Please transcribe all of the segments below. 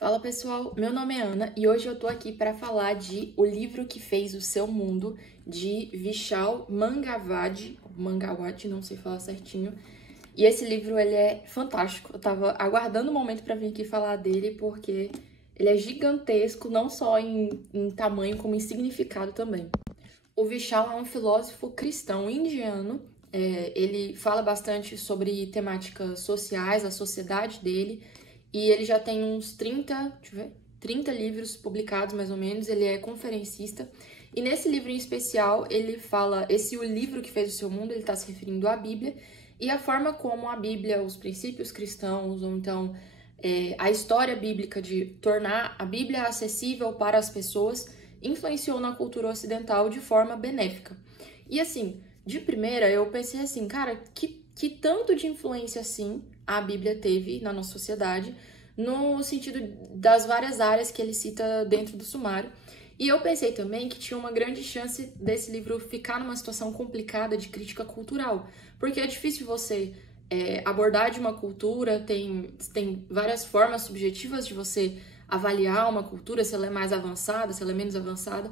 Fala pessoal, meu nome é Ana e hoje eu tô aqui para falar de O Livro que Fez o Seu Mundo, de Vishal Mangawati, não sei falar certinho. E esse livro ele é fantástico, eu tava aguardando o momento para vir aqui falar dele porque ele é gigantesco, não só em tamanho como em significado também. O Vishal é um filósofo cristão indiano, ele fala bastante sobre temáticas sociais, a sociedade dele, e ele já tem uns 30 livros publicados, mais ou menos. Ele é conferencista. E nesse livro em especial, ele fala... O livro que fez o seu mundo, ele está se referindo à Bíblia. E a forma como a Bíblia, os princípios cristãos, ou então a história bíblica de tornar a Bíblia acessível para as pessoas, influenciou na cultura ocidental de forma benéfica. E assim, de primeira, eu pensei assim, cara, que tanto de influência assim a Bíblia teve na nossa sociedade, no sentido das várias áreas que ele cita dentro do sumário. E eu pensei também que tinha uma grande chance desse livro ficar numa situação complicada de crítica cultural, porque é difícil você abordar de uma cultura, tem várias formas subjetivas de você avaliar uma cultura, se ela é mais avançada, se ela é menos avançada,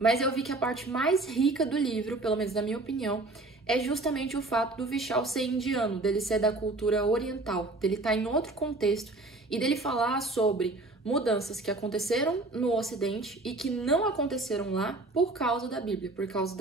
mas eu vi que a parte mais rica do livro, pelo menos na minha opinião, é justamente o fato do Vishal ser indiano, dele ser da cultura oriental, dele estar em outro contexto e dele falar sobre mudanças que aconteceram no Ocidente e que não aconteceram lá por causa da Bíblia, por causa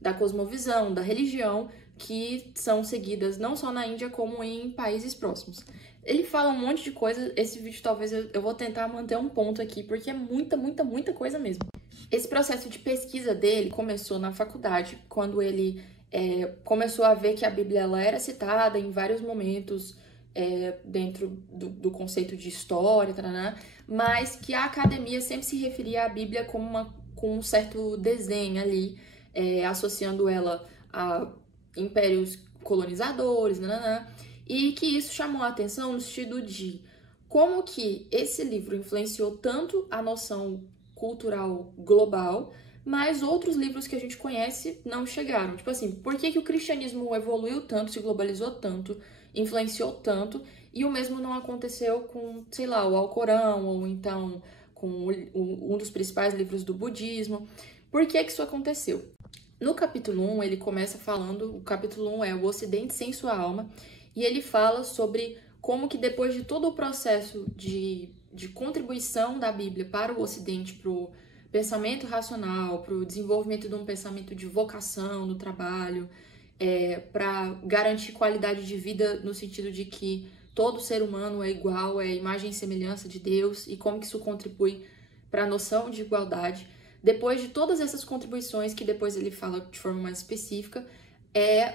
da cosmovisão, da religião, que são seguidas não só na Índia, como em países próximos. Ele fala um monte de coisa, esse vídeo talvez eu vou tentar manter um ponto aqui, porque é muita coisa mesmo. Esse processo de pesquisa dele começou na faculdade, quando ele começou a ver que a Bíblia ela era citada em vários momentos dentro do conceito de história, taraná, mas que a academia sempre se referia à Bíblia como com um certo desenho ali, associando ela a impérios colonizadores, taraná, e que isso chamou a atenção no sentido de como que esse livro influenciou tanto a noção cultural global, mas outros livros que a gente conhece não chegaram. Tipo assim, por que o cristianismo evoluiu tanto, se globalizou tanto, influenciou tanto, e o mesmo não aconteceu com, sei lá, o Alcorão, ou então com um dos principais livros do budismo? Por que isso aconteceu? No capítulo 1, ele começa falando, o capítulo 1 é O Ocidente Sem Sua Alma, e ele fala sobre como que depois de todo o processo de contribuição da Bíblia para o Ocidente, para o pensamento racional, para o desenvolvimento de um pensamento de vocação no trabalho, para garantir qualidade de vida no sentido de que todo ser humano é igual, é imagem e semelhança de Deus, e como que isso contribui para a noção de igualdade. Depois de todas essas contribuições, que depois ele fala de forma mais específica,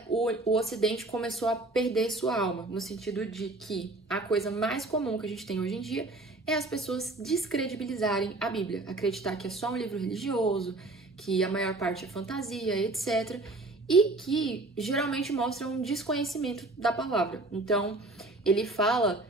o Ocidente começou a perder sua alma, no sentido de que a coisa mais comum que a gente tem hoje em dia é as pessoas descredibilizarem a Bíblia, acreditar que é só um livro religioso, que a maior parte é fantasia, etc., e que geralmente mostra um desconhecimento da palavra. Então, ele fala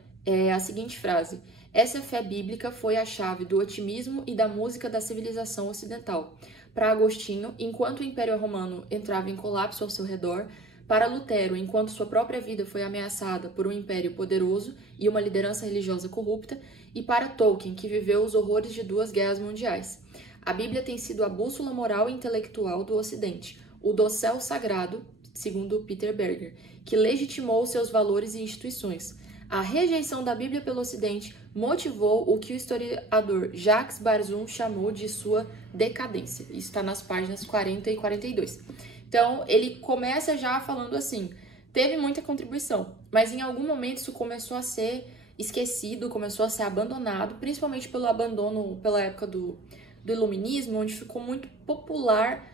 a seguinte frase: essa fé bíblica foi a chave do otimismo e da música da civilização ocidental. Para Agostinho, enquanto o Império Romano entrava em colapso ao seu redor, para Lutero, enquanto sua própria vida foi ameaçada por um império poderoso e uma liderança religiosa corrupta, e para Tolkien, que viveu os horrores de 2 guerras mundiais. A Bíblia tem sido a bússola moral e intelectual do Ocidente, o dossel sagrado, segundo Peter Berger, que legitimou seus valores e instituições. A rejeição da Bíblia pelo Ocidente motivou o que o historiador Jacques Barzun chamou de sua decadência. Isso está nas páginas 40 e 42. Então, ele começa já falando assim, teve muita contribuição, mas em algum momento isso começou a ser esquecido, começou a ser abandonado, principalmente pelo abandono, pela época do Iluminismo, onde ficou muito popular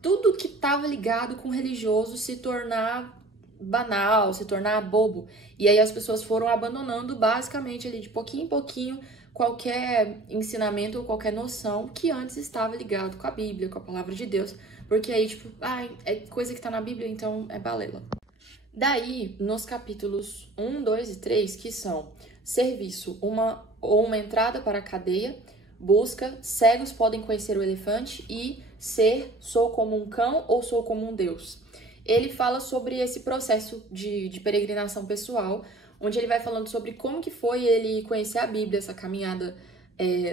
tudo que estava ligado com o religioso se tornar banal, se tornar bobo. E aí as pessoas foram abandonando basicamente ali de pouquinho em pouquinho qualquer ensinamento ou qualquer noção que antes estava ligado com a Bíblia, com a palavra de Deus. Porque aí, tipo, é coisa que tá na Bíblia, então é balela. Daí, nos capítulos 1, 2 e 3, que são serviço, uma entrada para a cadeia, busca, cegos podem conhecer o elefante e sou como um cão ou sou como um Deus. Ele fala sobre esse processo de peregrinação pessoal, onde ele vai falando sobre como que foi ele conhecer a Bíblia, essa caminhada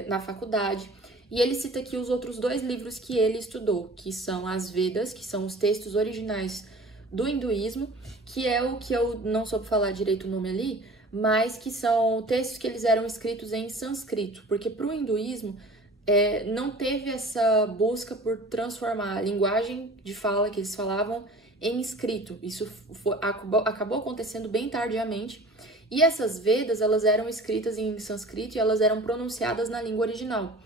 na faculdade. E ele cita aqui os outros 2 livros que ele estudou, que são as Vedas, que são os textos originais do hinduísmo, que é o que eu não soube falar direito o nome ali, mas que são textos que eles eram escritos em sânscrito, porque para o hinduísmo não teve essa busca por transformar a linguagem de fala que eles falavam em escrito. Isso acabou acontecendo bem tardiamente. E essas Vedas, elas eram escritas em sânscrito e elas eram pronunciadas na língua original.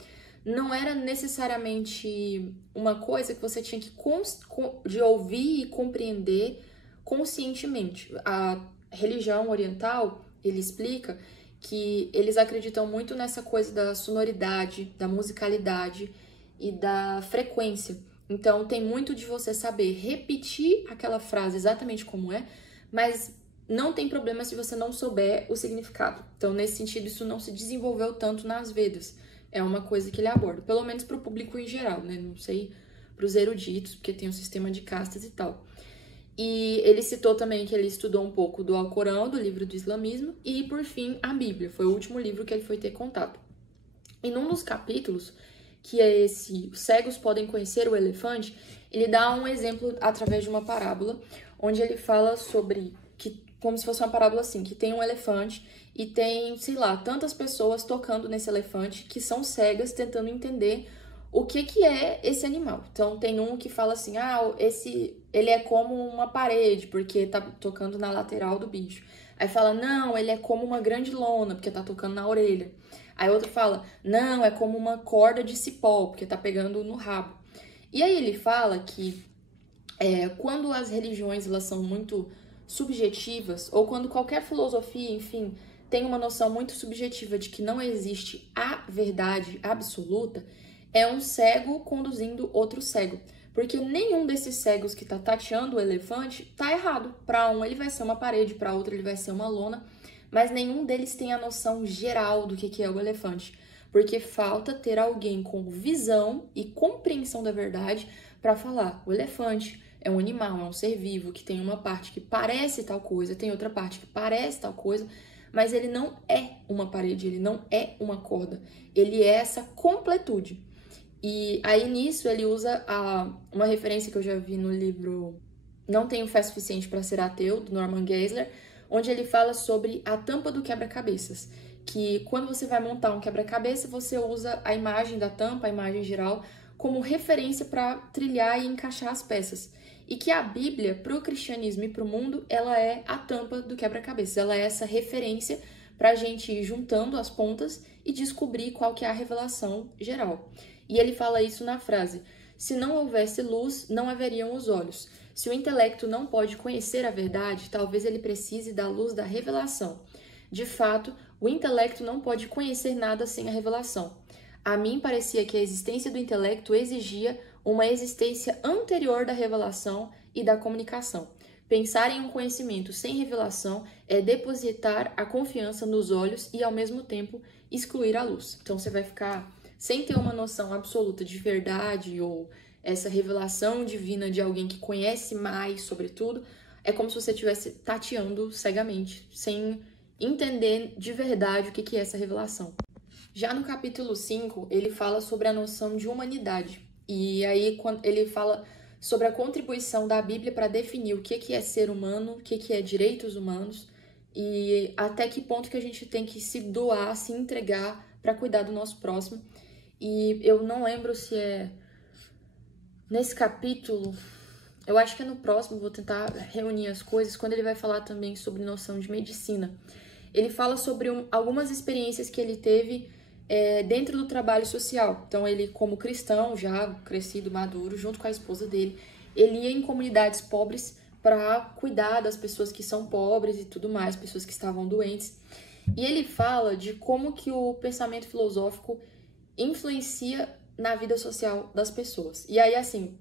Não era necessariamente uma coisa que você tinha que de ouvir e compreender conscientemente. A religião oriental, ele explica que eles acreditam muito nessa coisa da sonoridade, da musicalidade e da frequência. Então, tem muito de você saber repetir aquela frase exatamente como é, mas não tem problema se você não souber o significado. Então, nesse sentido, isso não se desenvolveu tanto nas Vedas. É uma coisa que ele aborda, pelo menos para o público em geral, né? Não sei para os eruditos, porque tem um sistema de castas e tal. E ele citou também que ele estudou um pouco do Alcorão, do livro do islamismo, e, por fim, a Bíblia. Foi o último livro que ele foi ter contato. E num dos capítulos, que é esse Cegos Podem Conhecer o Elefante, ele dá um exemplo através de uma parábola, onde ele fala sobre, como se fosse uma parábola assim, que tem um elefante e tem, sei lá, tantas pessoas tocando nesse elefante que são cegas tentando entender o que é esse animal. Então, tem um que fala assim, ele é como uma parede, porque tá tocando na lateral do bicho. Aí fala, não, ele é como uma grande lona, porque tá tocando na orelha. Aí outro fala, não, é como uma corda de cipó, porque tá pegando no rabo. E aí ele fala que quando as religiões elas são muito subjetivas, ou quando qualquer filosofia, enfim, tem uma noção muito subjetiva de que não existe a verdade absoluta, é um cego conduzindo outro cego. Porque nenhum desses cegos que tá tateando o elefante tá errado. Para um ele vai ser uma parede, para outro ele vai ser uma lona, mas nenhum deles tem a noção geral do que é o elefante. Porque falta ter alguém com visão e compreensão da verdade para falar, o elefante é um animal, é um ser vivo, que tem uma parte que parece tal coisa, tem outra parte que parece tal coisa, mas ele não é uma parede, ele não é uma corda, ele é essa completude. E aí nisso ele usa uma referência que eu já vi no livro Não Tenho Fé Suficiente para Ser Ateu, do Norman Geisler, onde ele fala sobre a tampa do quebra-cabeças, que quando você vai montar um quebra-cabeça, você usa a imagem da tampa, a imagem geral, como referência para trilhar e encaixar as peças. E que a Bíblia, para o cristianismo e para o mundo, ela é a tampa do quebra-cabeça. Ela é essa referência para a gente ir juntando as pontas e descobrir qual que é a revelação geral. E ele fala isso na frase, se não houvesse luz, não haveriam os olhos. Se o intelecto não pode conhecer a verdade, talvez ele precise da luz da revelação. De fato, o intelecto não pode conhecer nada sem a revelação. A mim parecia que a existência do intelecto exigia uma existência anterior da revelação e da comunicação. Pensar em um conhecimento sem revelação é depositar a confiança nos olhos e, ao mesmo tempo, excluir a luz. Então, você vai ficar sem ter uma noção absoluta de verdade ou essa revelação divina de alguém que conhece mais sobre tudo. É como se você estivesse tateando cegamente, sem entender de verdade o que é essa revelação. Já no capítulo 5, ele fala sobre a noção de humanidade. E aí ele fala sobre a contribuição da Bíblia para definir o que é ser humano, o que é direitos humanos e até que ponto que a gente tem que se doar, se entregar para cuidar do nosso próximo. E eu não lembro se é nesse capítulo, eu acho que é no próximo, vou tentar reunir as coisas, quando ele vai falar também sobre noção de medicina. Ele fala sobre algumas experiências que ele teve dentro do trabalho social. Então, ele, como cristão, já crescido, maduro, junto com a esposa dele, ele ia em comunidades pobres para cuidar das pessoas que são pobres e tudo mais, pessoas que estavam doentes. E ele fala de como que o pensamento filosófico influencia na vida social das pessoas. E aí, assim,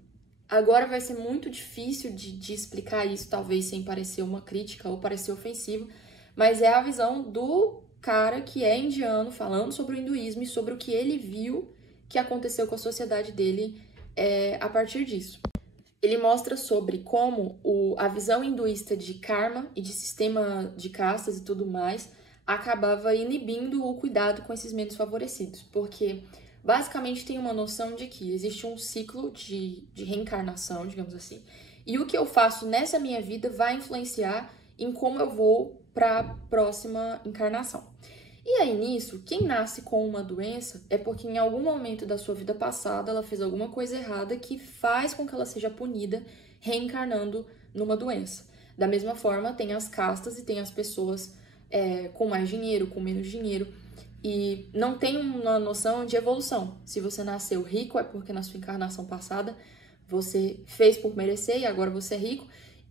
agora vai ser muito difícil de explicar isso, talvez sem parecer uma crítica ou parecer ofensivo, mas é a visão do cara que é indiano falando sobre o hinduísmo e sobre o que ele viu que aconteceu com a sociedade dele a partir disso. ele mostra sobre como a visão hinduísta de karma e de sistema de castas e tudo mais acabava inibindo o cuidado com esses menos favorecidos, porque basicamente tem uma noção de que existe um ciclo de reencarnação, digamos assim, e o que eu faço nessa minha vida vai influenciar em como eu vou para a próxima encarnação. E aí, nisso, quem nasce com uma doença é porque em algum momento da sua vida passada ela fez alguma coisa errada que faz com que ela seja punida reencarnando numa doença. Da mesma forma, tem as castas e tem as pessoas com mais dinheiro, com menos dinheiro. E não tem uma noção de evolução. Se você nasceu rico, é porque na sua encarnação passada você fez por merecer e agora você é rico.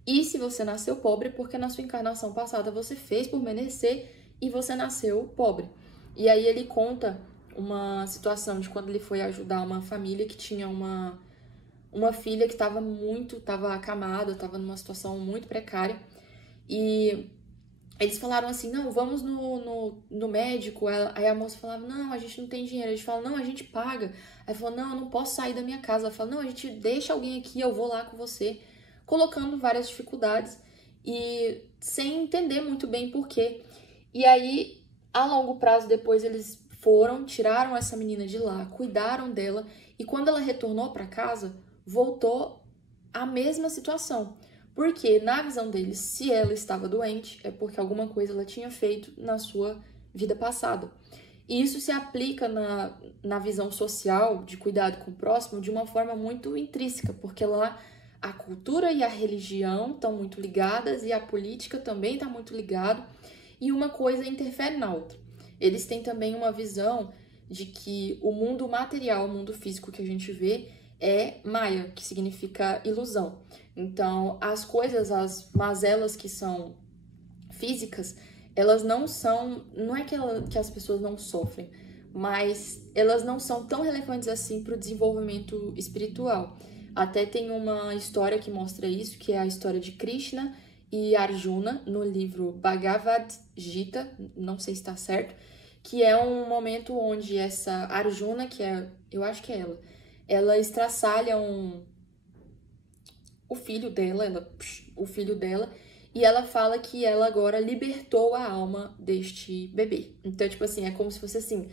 E se você nasceu pobre, é porque na sua encarnação passada você fez por merecer e você nasceu pobre. E aí ele conta uma situação de quando ele foi ajudar uma família que tinha uma filha que estava acamada, estava numa situação muito precária. E eles falaram assim, não, vamos no médico. Aí a moça falava, não, a gente não tem dinheiro. A gente fala, não, a gente paga. Aí falou, não, eu não posso sair da minha casa. Ela falou, não, a gente deixa alguém aqui, eu vou lá com você. Colocando várias dificuldades e sem entender muito bem por quê. E aí, a longo prazo, depois eles tiraram essa menina de lá, cuidaram dela, e quando ela retornou para casa, voltou à mesma situação. Porque, na visão deles, se ela estava doente, é porque alguma coisa ela tinha feito na sua vida passada. E isso se aplica na visão social de cuidado com o próximo de uma forma muito intrínseca, porque lá a cultura e a religião estão muito ligadas e a política também está muito ligada. E uma coisa interfere na outra. Eles têm também uma visão de que o mundo material, o mundo físico que a gente vê, é Maya, que significa ilusão. Então, as coisas, as mazelas que são físicas, elas não é que as pessoas não sofrem, mas elas não são tão relevantes assim para o desenvolvimento espiritual. Até tem uma história que mostra isso, que é a história de Krishna e Arjuna, no livro Bhagavad Gita, não sei se está certo, que é um momento onde essa Arjuna, eu acho que é ela estraçalha o filho dela, e ela fala que ela agora libertou a alma deste bebê. Então, tipo assim, é como se fosse assim,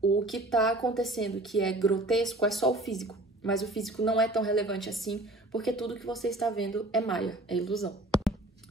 o que tá acontecendo que é grotesco é só o físico, mas o físico não é tão relevante assim, porque tudo que você está vendo é Maya, é ilusão.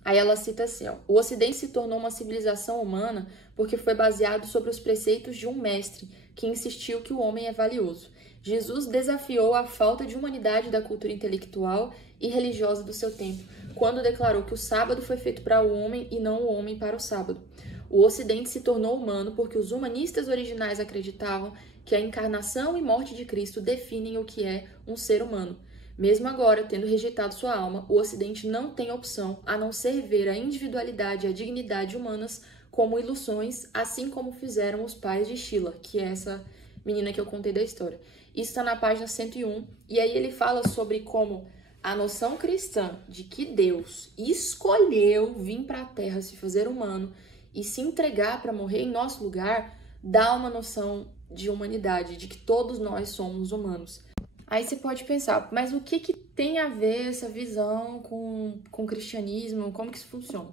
Aí ela cita assim, ó, o Ocidente se tornou uma civilização humana porque foi baseado sobre os preceitos de um mestre que insistiu que o homem é valioso. Jesus desafiou a falta de humanidade da cultura intelectual e religiosa do seu tempo, quando declarou que o sábado foi feito para o homem e não o homem para o sábado. O Ocidente se tornou humano porque os humanistas originais acreditavam que a encarnação e morte de Cristo definem o que é um ser humano. Mesmo agora, tendo rejeitado sua alma, o Ocidente não tem opção a não ser ver a individualidade e a dignidade humanas como ilusões, assim como fizeram os pais de Sheila, que é essa menina que eu contei da história. Isso está na página 101, e aí ele fala sobre como a noção cristã de que Deus escolheu vir para a Terra, se fazer humano e se entregar para morrer em nosso lugar, dá uma noção de humanidade, de que todos nós somos humanos. Aí você pode pensar, mas o que tem a ver essa visão com o cristianismo? Como que isso funciona?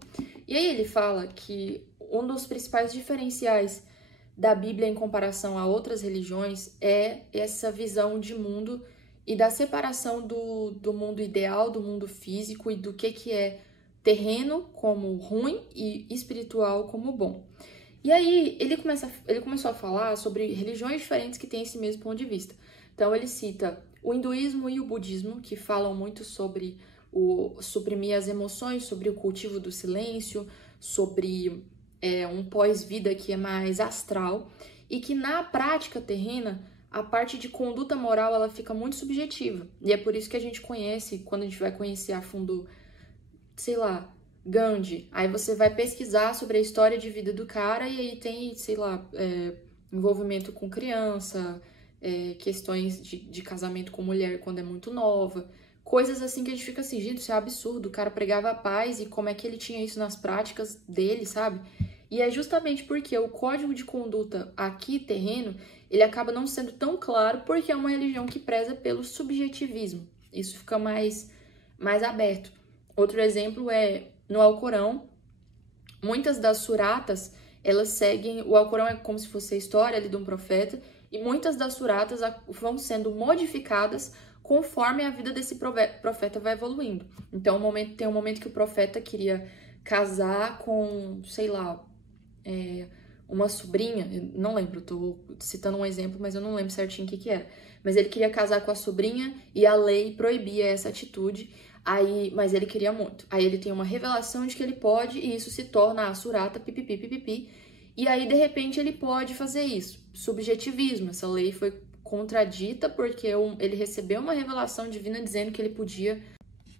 E aí ele fala que um dos principais diferenciais da Bíblia em comparação a outras religiões é essa visão de mundo e da separação do mundo ideal, do mundo físico e do que é terreno como ruim e espiritual como bom. E aí ele começou a falar sobre religiões diferentes que têm esse mesmo ponto de vista. Então ele cita o hinduísmo e o budismo, que falam muito sobre suprimir as emoções, sobre o cultivo do silêncio, sobre um pós-vida que é mais astral, e que na prática terrena, a parte de conduta moral ela fica muito subjetiva. E é por isso que a gente conhece, quando a gente vai conhecer a fundo, sei lá, Gandhi, aí você vai pesquisar sobre a história de vida do cara e aí tem, sei lá, envolvimento com criança, questões de casamento com mulher quando é muito nova, coisas assim que a gente fica assim, gente, isso é absurdo, o cara pregava a paz e como é que ele tinha isso nas práticas dele, sabe? E é justamente porque o código de conduta aqui, terreno, ele acaba não sendo tão claro porque é uma religião que preza pelo subjetivismo. Isso fica mais mais aberto. Outro exemplo é no Alcorão. Muitas das suratas, elas seguem... O Alcorão é como se fosse a história ali de um profeta, e muitas das suratas vão sendo modificadas conforme a vida desse profeta vai evoluindo. Então, tem um momento que o profeta queria casar com, sei lá, uma sobrinha, não lembro, tô citando um exemplo, mas eu não lembro certinho o que era. Mas ele queria casar com a sobrinha e a lei proibia essa atitude, mas ele queria muito. Aí ele tem uma revelação de que ele pode e isso se torna a surata, pipipi, pipipi. E aí, de repente, ele pode fazer isso. Subjetivismo, essa lei foi contradita porque ele recebeu uma revelação divina dizendo que ele podia.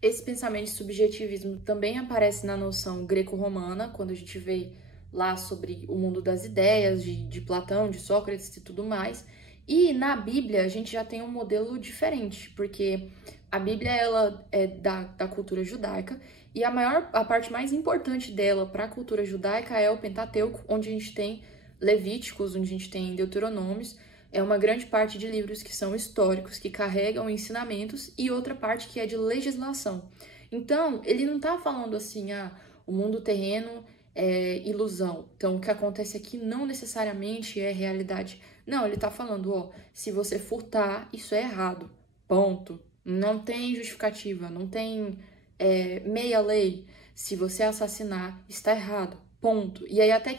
Esse pensamento de subjetivismo também aparece na noção greco-romana, quando a gente vê lá sobre o mundo das ideias, de Platão, de Sócrates e tudo mais. E na Bíblia a gente já tem um modelo diferente, porque a Bíblia ela é da cultura judaica e a parte mais importante dela para a cultura judaica é o Pentateuco, onde a gente tem Levíticos, onde a gente tem Deuteronômios. É uma grande parte de livros que são históricos, que carregam ensinamentos, e outra parte que é de legislação. Então, ele não está falando assim, o mundo terreno é ilusão. Então, o que acontece aqui não necessariamente é realidade. Não, ele está falando, se você furtar, isso é errado. Ponto. Não tem justificativa, não tem meia lei. Se você assassinar, está errado. Ponto. E aí até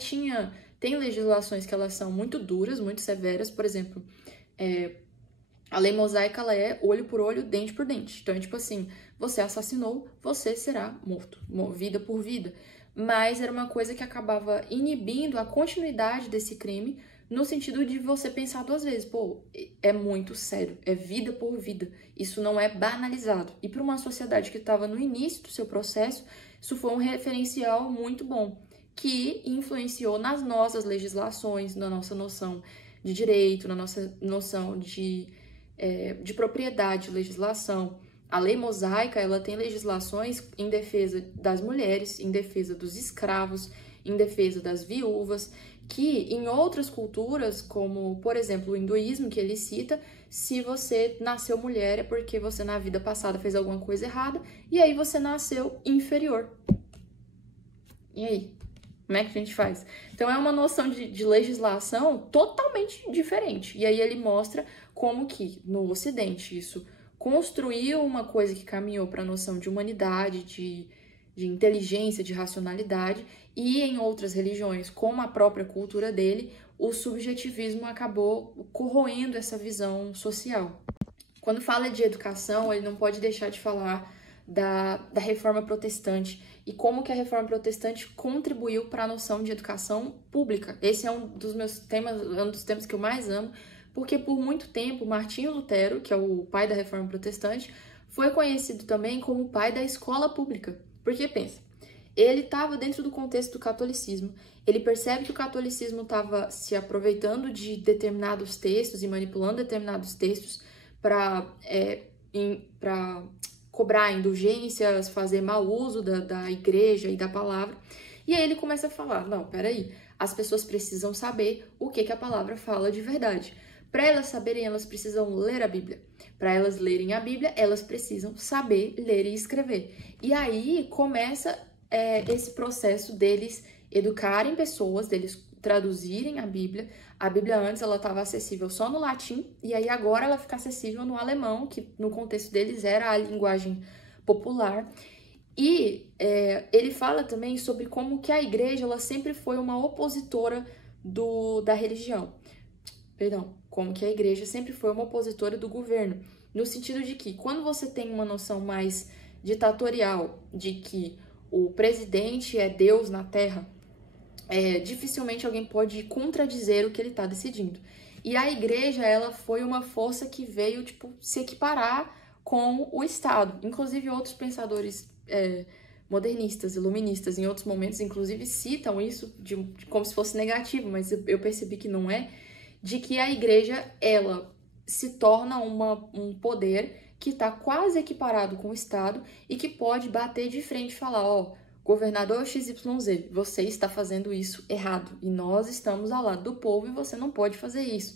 tem legislações que elas são muito duras, muito severas. Por exemplo, a lei mosaica ela é olho por olho, dente por dente. Então é tipo assim, você assassinou, você será morto, vida por vida. Mas era uma coisa que acabava inibindo a continuidade desse crime, no sentido de você pensar duas vezes, é muito sério, é vida por vida, isso não é banalizado. E para uma sociedade que estava no início do seu processo, isso foi um referencial muito bom, que influenciou nas nossas legislações, na nossa noção de direito, na nossa noção de propriedade, legislação. A lei mosaica, ela tem legislações em defesa das mulheres, em defesa dos escravos, em defesa das viúvas, que em outras culturas, como, por exemplo, o hinduísmo, que ele cita, se você nasceu mulher é porque você na vida passada fez alguma coisa errada, e aí você nasceu inferior. E aí? Como é que a gente faz? Então, é uma noção de legislação totalmente diferente. E aí ele mostra como que, no Ocidente, isso construiu uma coisa que caminhou para a noção de humanidade, de inteligência, de racionalidade, e em outras religiões, como a própria cultura dele, o subjetivismo acabou corroendo essa visão social. Quando fala de educação, ele não pode deixar de falar da reforma protestante e como que a reforma protestante contribuiu para a noção de educação pública. Esse é um dos meus temas, um dos temas que eu mais amo, porque por muito tempo Martinho Lutero, que é o pai da reforma protestante, foi conhecido também como o pai da escola pública. Porque pensa, ele estava dentro do contexto do catolicismo, ele percebe que o catolicismo estava se aproveitando de determinados textos e manipulando determinados textos para cobrar indulgências, fazer mau uso da igreja e da palavra. E aí ele começa a falar, não, peraí, as pessoas precisam saber o que a palavra fala de verdade. Para elas saberem, elas precisam ler a Bíblia. Para elas lerem a Bíblia, elas precisam saber ler e escrever. E aí começa esse processo deles educarem pessoas, deles traduzirem a Bíblia. A Bíblia antes ela estava acessível só no latim, e aí agora ela fica acessível no alemão, que no contexto deles era a linguagem popular. E ele fala também sobre como que a igreja ela sempre foi uma opositora da religião. Perdão, como que a igreja sempre foi uma opositora do governo, no sentido de que quando você tem uma noção mais ditatorial de que o presidente é Deus na Terra, dificilmente alguém pode contradizer o que ele está decidindo. E a igreja, ela foi uma força que veio, se equiparar com o Estado. Inclusive, outros pensadores modernistas, iluministas, em outros momentos, inclusive, citam isso como se fosse negativo, mas eu percebi que não é, de que a igreja, ela se torna um poder que está quase equiparado com o Estado e que pode bater de frente e falar, governador XYZ, você está fazendo isso errado e nós estamos ao lado do povo e você não pode fazer isso.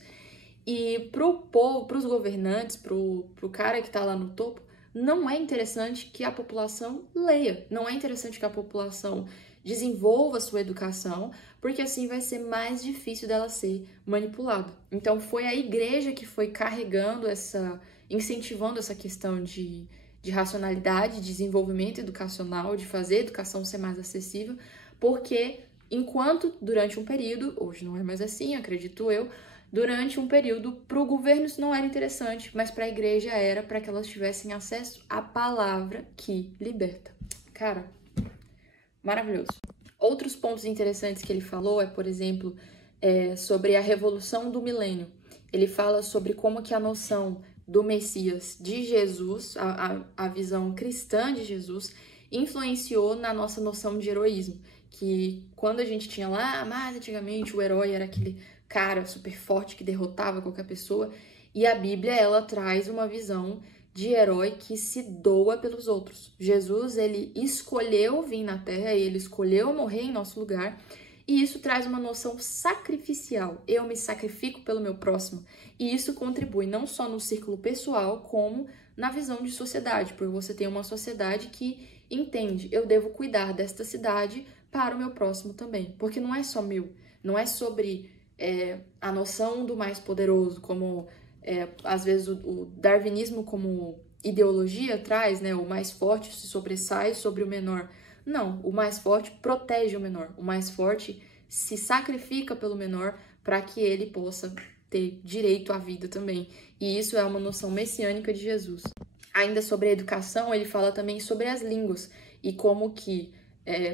E pro povo, pros governantes, pro cara que está lá no topo, não é interessante que a população leia, não é interessante que a população desenvolva sua educação, porque assim vai ser mais difícil dela ser manipulada. Então foi a igreja que foi carregando incentivando essa questão de racionalidade, de desenvolvimento educacional, de fazer a educação ser mais acessível, porque enquanto durante um período, hoje não é mais assim, acredito eu, durante um período para o governo isso não era interessante, mas para a igreja era, para que elas tivessem acesso à palavra que liberta. Cara, maravilhoso. Outros pontos interessantes que ele falou é, por exemplo, sobre a revolução do milênio. Ele fala sobre como que a noção do Messias, de Jesus, a visão cristã de Jesus, influenciou na nossa noção de heroísmo. Que quando a gente tinha lá, mais antigamente, o herói era aquele cara super forte que derrotava qualquer pessoa, e a Bíblia, ela traz uma visão de herói que se doa pelos outros. Jesus, ele escolheu vir na Terra, ele escolheu morrer em nosso lugar, e isso traz uma noção sacrificial. Eu me sacrifico pelo meu próximo, e isso contribui não só no círculo pessoal, como na visão de sociedade, porque você tem uma sociedade que entende, eu devo cuidar desta cidade para o meu próximo também, porque não é só meu, não é sobre a noção do mais poderoso, como às vezes o darwinismo como ideologia traz, né? O mais forte se sobressai sobre o menor. Não, o mais forte protege o menor, o mais forte se sacrifica pelo menor para que ele possa ter direito à vida também. E isso é uma noção messiânica de Jesus. Ainda sobre a educação, ele fala também sobre as línguas e como que,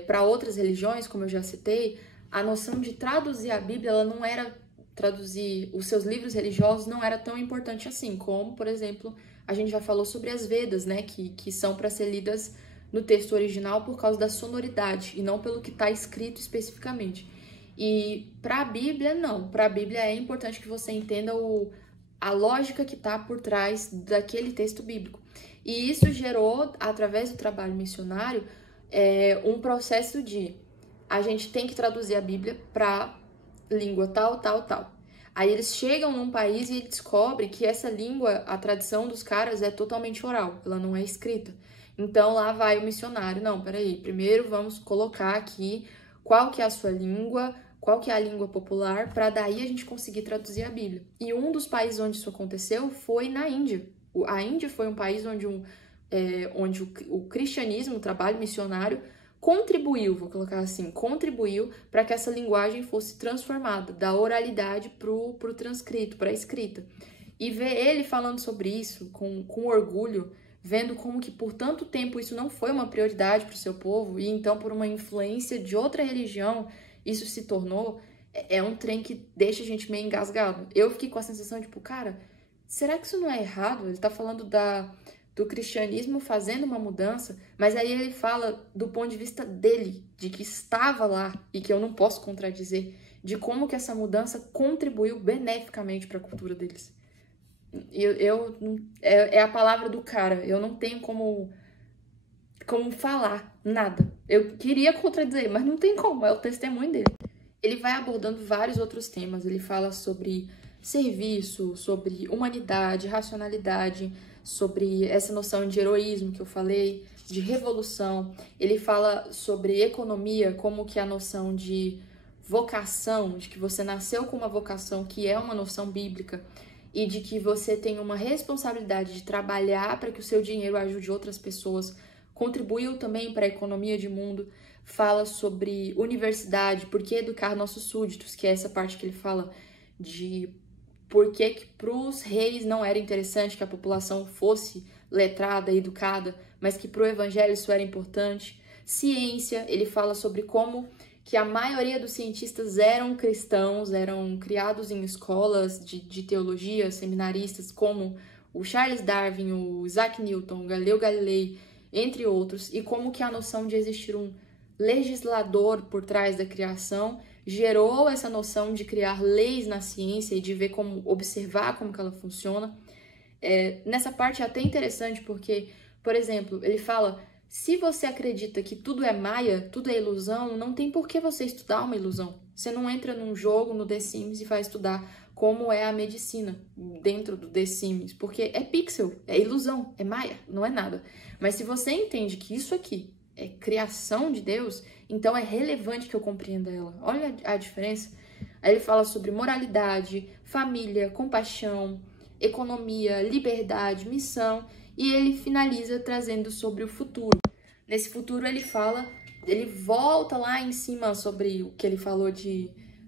para outras religiões, como eu já citei, a noção de traduzir a Bíblia, ela não era traduzir os seus livros religiosos não era tão importante assim, como, por exemplo, a gente já falou sobre as Vedas, né, que são para ser lidas no texto original por causa da sonoridade e não pelo que está escrito especificamente. E para a Bíblia, não. Para a Bíblia é importante que você entenda a lógica que está por trás daquele texto bíblico. E isso gerou, através do trabalho missionário, um processo de a gente tem que traduzir a Bíblia para língua tal, tal, tal. Aí eles chegam num país e descobrem que essa língua, a tradição dos caras é totalmente oral, ela não é escrita. Então lá vai o missionário, não, peraí, primeiro vamos colocar aqui qual que é a sua língua, qual que é a língua popular, para daí a gente conseguir traduzir a Bíblia. E um dos países onde isso aconteceu foi na Índia. A Índia foi um país onde o cristianismo, o trabalho missionário, contribuiu, vou colocar assim, contribuiu para que essa linguagem fosse transformada da oralidade pro transcrito, para a escrita. E ver ele falando sobre isso com orgulho, vendo como que por tanto tempo isso não foi uma prioridade para o seu povo, e então por uma influência de outra religião isso se tornou, é um trem que deixa a gente meio engasgado. Eu fiquei com a sensação, tipo, cara, será que isso não é errado? Ele tá falando do cristianismo fazendo uma mudança, mas aí ele fala do ponto de vista dele, de que estava lá e que eu não posso contradizer, de como que essa mudança contribuiu beneficamente para a cultura deles. É a palavra do cara, eu não tenho como falar nada. Eu queria contradizer, mas não tem como, é o testemunho dele. Ele vai abordando vários outros temas, ele fala sobre serviço, sobre humanidade, racionalidade, sobre essa noção de heroísmo que eu falei, de revolução. Ele fala sobre economia, como que a noção de vocação, de que você nasceu com uma vocação que é uma noção bíblica e de que você tem uma responsabilidade de trabalhar para que o seu dinheiro ajude outras pessoas, contribuiu também para a economia de mundo. Fala sobre universidade, por que educar nossos súditos, que é essa parte que ele fala de por que para os reis não era interessante que a população fosse letrada, educada, mas que para o evangelho isso era importante. Ciência, ele fala sobre como que a maioria dos cientistas eram cristãos, eram criados em escolas de teologia, seminaristas, como o Charles Darwin, o Isaac Newton, o Galileu Galilei, entre outros, e como que a noção de existir um legislador por trás da criação gerou essa noção de criar leis na ciência e de ver como, observar como que ela funciona. Nessa parte é até interessante porque, por exemplo, ele fala, se você acredita que tudo é maia, tudo é ilusão, não tem por que você estudar uma ilusão. Você não entra num jogo, no The Sims, e vai estudar como é a medicina dentro do The Sims, porque é pixel, é ilusão, é maia, não é nada. Mas se você entende que isso aqui é criação de Deus, então é relevante que eu compreenda ela. Olha a diferença. Aí ele fala sobre moralidade, família, compaixão, economia, liberdade, missão, e ele finaliza trazendo sobre o futuro. Nesse futuro ele volta lá em cima sobre o que ele falou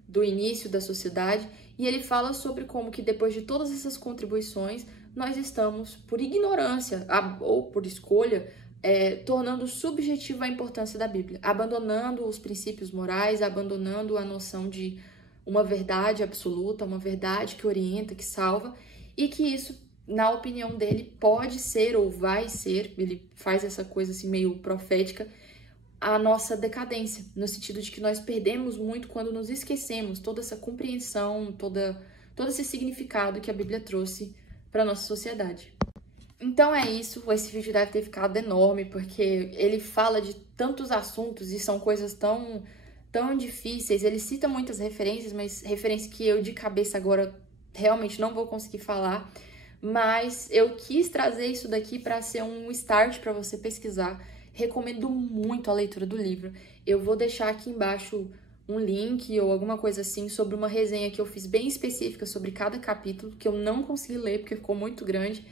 do início da sociedade, e ele fala sobre como que depois de todas essas contribuições, nós estamos, por ignorância ou por escolha, tornando subjetiva a importância da Bíblia, abandonando os princípios morais, abandonando a noção de uma verdade absoluta, uma verdade que orienta, que salva, e que isso, na opinião dele, pode ser ou vai ser, ele faz essa coisa assim meio profética, a nossa decadência, no sentido de que nós perdemos muito quando nos esquecemos toda essa compreensão, todo esse significado que a Bíblia trouxe para a nossa sociedade. Então é isso, esse vídeo deve ter ficado enorme, porque ele fala de tantos assuntos e são coisas tão difíceis, ele cita muitas referências, mas referências que eu de cabeça agora realmente não vou conseguir falar, mas eu quis trazer isso daqui para ser um start para você pesquisar. Recomendo muito a leitura do livro. Eu vou deixar aqui embaixo um link ou alguma coisa assim sobre uma resenha que eu fiz bem específica sobre cada capítulo, que eu não consegui ler porque ficou muito grande,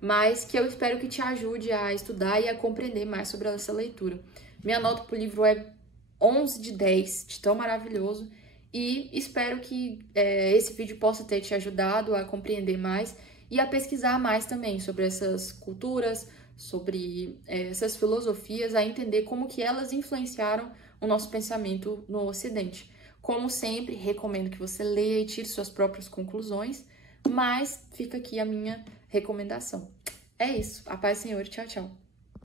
mas que eu espero que te ajude a estudar e a compreender mais sobre essa leitura. Minha nota pro livro é 11 de 10, de tão maravilhoso, e espero que esse vídeo possa ter te ajudado a compreender mais e a pesquisar mais também sobre essas culturas, sobre essas filosofias, a entender como que elas influenciaram o nosso pensamento no Ocidente. Como sempre, recomendo que você leia e tire suas próprias conclusões, mas fica aqui a minha recomendação. É isso. A paz, Senhor. Tchau, tchau.